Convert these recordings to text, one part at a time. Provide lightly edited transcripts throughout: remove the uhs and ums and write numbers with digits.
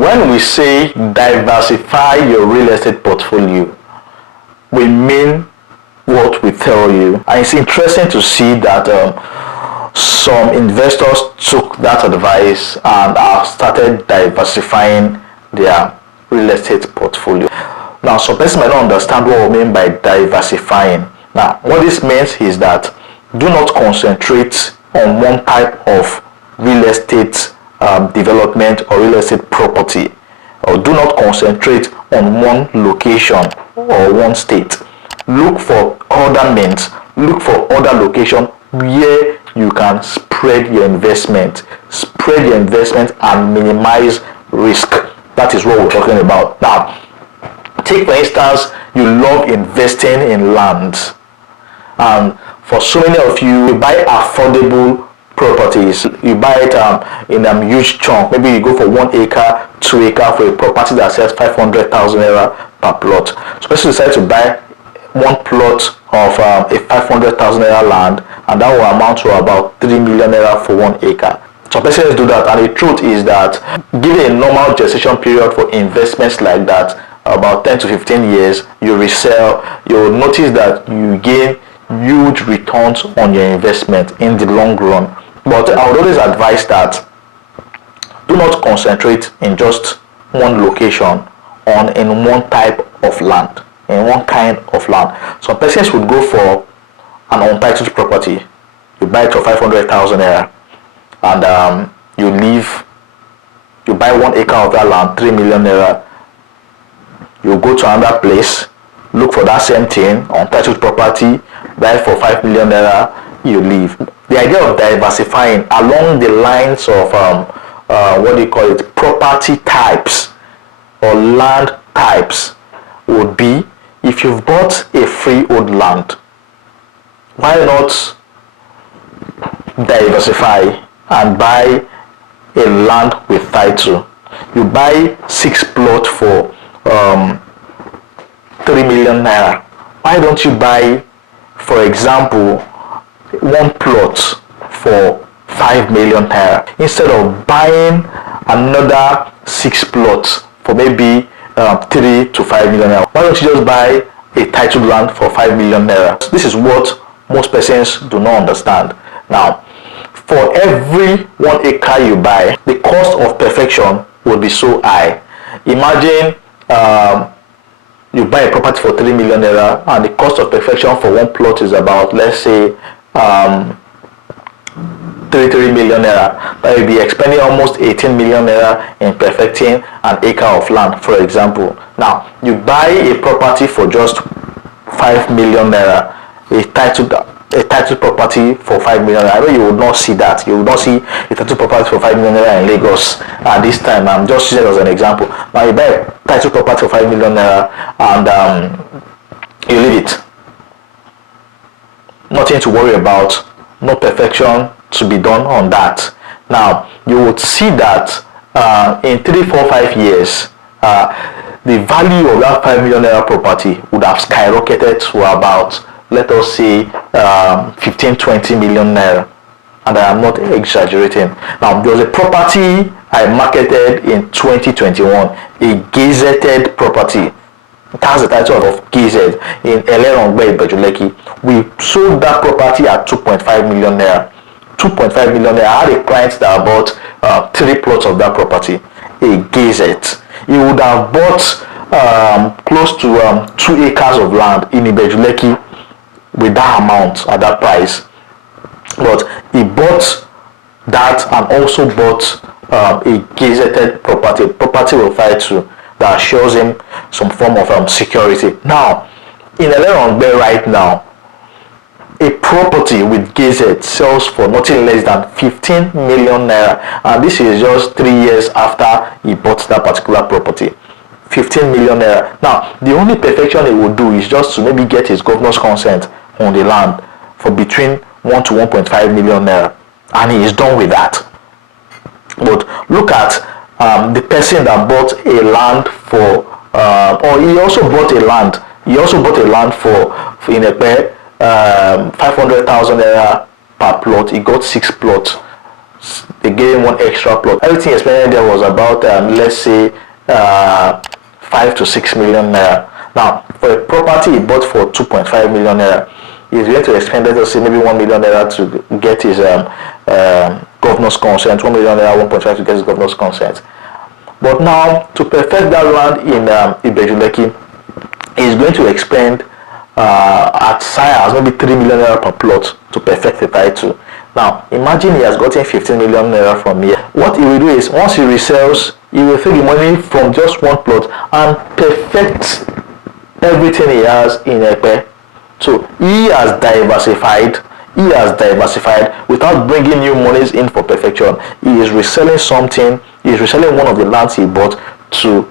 When we say diversify your real estate portfolio, we mean what we tell you. And it's interesting to see that some investors took that advice and have started diversifying their real estate portfolio. Now, some person might not understand what we mean by diversifying. Now, what this means is that do not concentrate on one type of real estate development or real estate property, or do not concentrate on one location or one state. Look for other means, look for other location where you can spread your investment and minimize risk. That is what we're talking about. Now, take for instance, you love investing in land, and for so many of you buy affordable properties. You buy it in a huge chunk. Maybe you go for 1 acre, 2 acre for a property that sells 500,000 naira per plot. So person decide to buy one plot of a 500,000 naira land, and that will amount to about 3 million naira for 1 acre. Some persons do that, and the truth is that given a normal gestation period for investments like that, about 10 to 15 years, you resell, you'll notice that you gain huge returns on your investment in the long run. But I would always advise that do not concentrate in just one location in one type of land, in one kind of land. Some persons would go for an untitled property. You buy it for 500,000 naira, and you buy 1 acre of that land, 3 million naira. You go to another place, look for that same thing, untitled property, buy it for 5 million naira, you leave. The idea of diversifying along the lines of property types or land types would be, if you've bought a freehold land, why not diversify and buy a land with title? You buy 6 plots for 3 million naira. Why don't you buy, for example, 1 plot for 5 million naira instead of buying another 6 plots for maybe 3 to 5 million naira? Why don't you just buy a titled land for 5 million naira? This is what most persons do not understand. Now, for every 1 acre you buy, the cost of perfection will be so high. Imagine you buy a property for 3 million naira, and the cost of perfection for 1 plot is about, let's say, 3 million naira. That will be expending almost 18 million naira in perfecting an acre of land, for example. Now, you buy a property for just 5 million naira, a titled property for 5 million naira. I know you would not see that. You would not see a titled property for 5 million naira in Lagos at this time. I'm just using it as an example. Now, you buy a titled property for 5 million naira, and you leave it. Nothing to worry about, no perfection to be done on that. Now, you would see that in 3, 4, 5 years, the value of that 5 million naira property would have skyrocketed to about, let us say, 15, 20 million naira. And I am not exaggerating. Now, there was a property I marketed in 2021, a gazetted property. It has the title of Gazette in Ibeju, lekki. We sold that property at 2.5 million naira. 2.5 million naira. I had a client that bought 3 plots of that property, a Gazette. He would have bought close to 2 acres of land in Ibeju, lekki with that amount at that price. But he bought that and also bought a gazetted property with title that shows him some form of security. Now, in Ibeju right now, a property with gazette sells for nothing less than 15 million naira, and this is just 3 years after he bought that particular property. 15 million naira. Now, the only perfection he would do is just to maybe get his governor's consent on the land for between 1 to 1.5 million naira, and he is done with that. But look at the person that bought a land for, or he also bought a land. He also bought a land for in a 500,000 naira per plot. He got 6 plots. they gave him one extra plot. Everything expended there was about let's say 5 to 6 million naira. Now, for a property he bought for 2.5 million naira, he's going to expend, let's say, maybe 1 million naira to get his governor's consent, 1 million naira, 1.5 to get his governor's consent. But now, to perfect that land in Ibeju, lekki, he's going to expend at sires maybe 3 million naira per plot to perfect the title. Now, imagine he has gotten 15 million naira from here. What he will do is, once he resells, he will take the money from just one plot and perfect everything he has in Epe. So he has diversified. Without bringing new monies in for perfection. He is reselling something. He is reselling one of the lands he bought to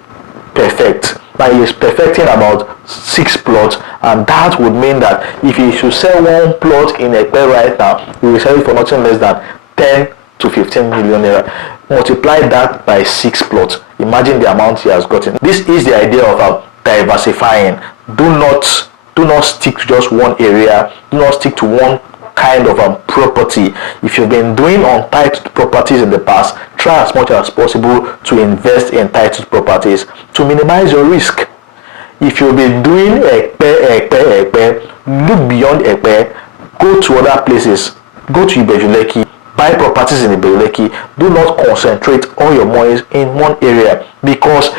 perfect. Now he is perfecting about 6 plots, and that would mean that if he should sell one plot in Epe right now, he will sell it for nothing less than 10 to 15 million naira. Multiply that by 6 plots. Imagine the amount he has gotten. This is the idea of diversifying. Do not stick to just one area. Do not stick to one kind of property. If you've been doing untitled properties in the past, try as much as possible to invest in titled properties to minimize your risk. If you've been doing Epe, look beyond Epe, go to other places, go to Ibeju, lekki, buy properties in Ibeju, lekki. Do not concentrate all your monies in one area, because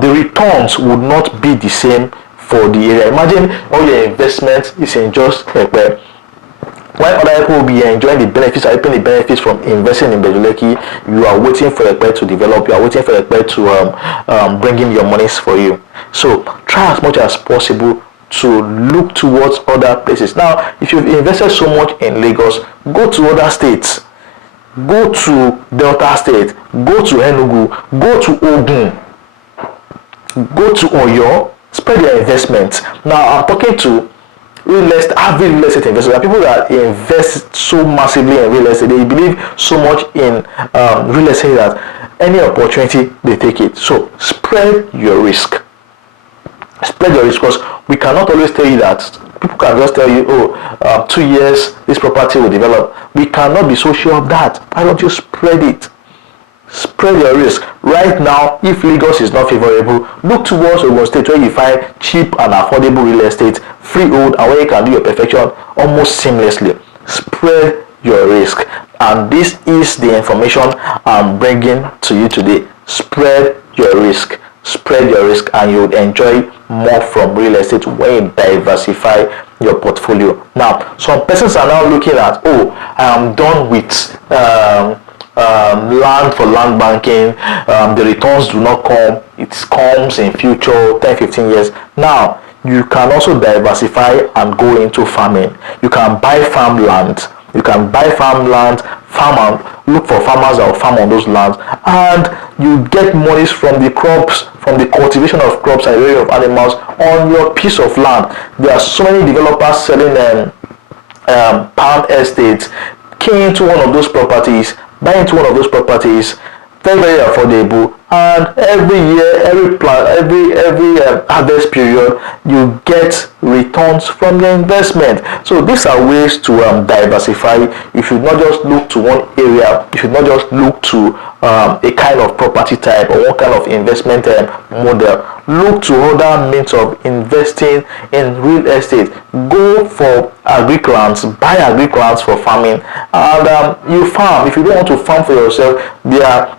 the returns would not be the same for the area. Imagine all your investment is in just Epe, while other people will be enjoying the benefits, reaping the benefits from investing in Ibeju, lekki. You are waiting for Epe to develop. You are waiting for Epe to bring in your monies for you. So try as much as possible to look towards other places. Now, if you've invested so much in Lagos, go to other states. Go to Delta State. Go to Enugu. Go to Ogun. Go to Oyo. Spread your investments. Now, I'm talking to average real estate investors. There are people that invest so massively in real estate. They believe so much in real estate that any opportunity they take it. So spread your risk. Spread your risk, because we cannot always tell you that. People can just tell you, 2 years this property will develop. We cannot be so sure of that. Why don't you spread it? Spread your risk. Right now, if Lagos is not favorable, look towards Ogun State, where you find cheap and affordable real estate, freehold, and where you can do your perfection almost seamlessly. Spread your risk. And this is the information I'm bringing to you today. Spread your risk. Spread your risk, and you would enjoy more from real estate when you diversify your portfolio. Now, some persons are now looking at, I am done with land for land banking. The returns do not come. It comes in future 10-15 years. Now, you can also diversify and go into farming. You can buy farmland. Farm and look for farmers that will farm on those lands, and you get monies from the crops, from the cultivation of crops and rearing of animals on your piece of land. There are so many developers selling palm estates. Key into one of those properties, buy into one of those properties, very, very affordable, and every year, every harvest period, you get returns from your investment. So these are ways to diversify. You should not just look to one area. You should not just look to a kind of property type or one kind of investment model. Look to other means of investing in real estate. Go for agric lands, buy agric lands for farming, and you farm. If you don't want to farm for yourself, there are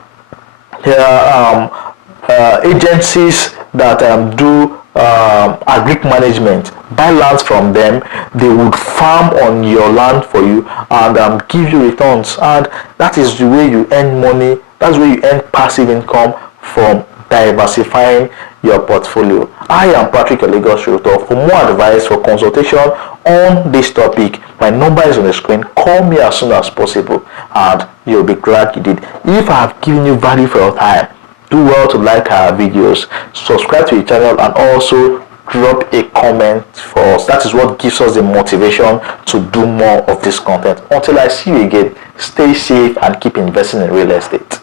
agencies that do agric management. Buy lands from them. They would farm on your land for you and give you returns, and that is the way you earn money. That's where you earn passive income from diversifying your portfolio. I am Patrick, your Lagos realtor. For more advice, for consultation on this topic, my number is on the screen. Call me as soon as possible, and you'll be glad you did. If I have given you value for your time, do well to like our videos, subscribe to the channel, and also drop a comment for us. That is what gives us the motivation to do more of this content. Until I see you again, stay safe and keep investing in real estate.